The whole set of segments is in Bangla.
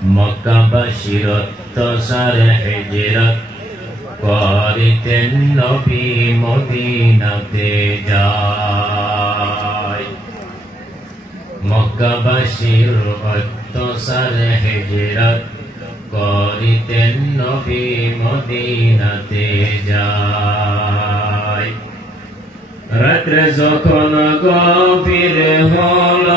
মক্কাবাসীর অত্যাচারে হিজরত করিতেন নবী মদিনাতে যায়। মক্কাবাসীর অত্যাচারে হিজরত করিতেন নবী মদিনাতে যায়। রাত্রে যখন গভীর হল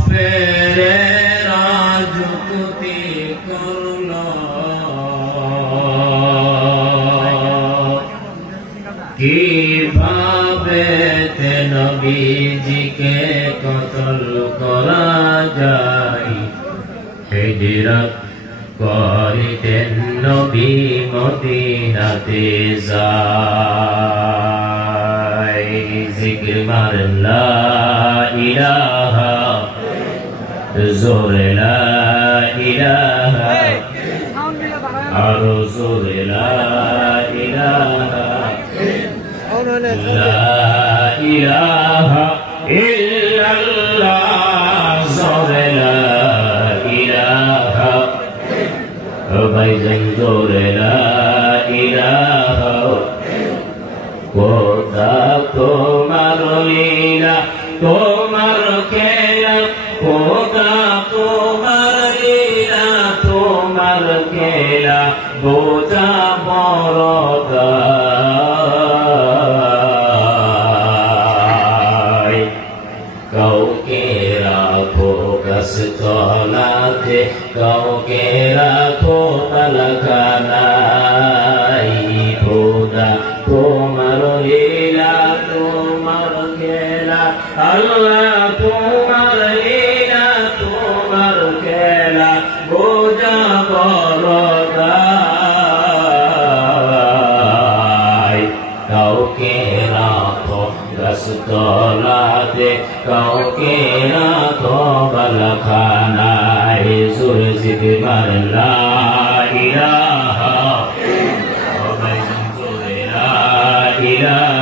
কাফেরেরা যুক্তি করল কিভাবে নবীজিকে কতল করা যায়। হিজরত করিতেন নবী মদিনাতে যায়। জিকির মারেন লা ইলাহা জোরে লা ইলাহা আরো জোরে লা ইলাহা লা ইলাহা ইল্লাল্লাহ জোরে লা ইলাহা ভাইজান জোরে লা ইলাহা খোদা তোমার লীলা তোমার খেলা খোদা তোমার লীলা তোমার খেলা বোঝা বড় দায়। কাউকে রাখো গাছতলাতে কাউকে রাখো পালখানায় খোদা তোমার লীলা তোমার খেলা আল্লাহ তোমার লীলা তোমার খেলা বোঝা বড় দায়। কাউকে রাখো গাছতলাতে কাউকে রাখো পালখানায় জোরে জিকির মারেন লা ইলাহা ইল্লাল্লাহ।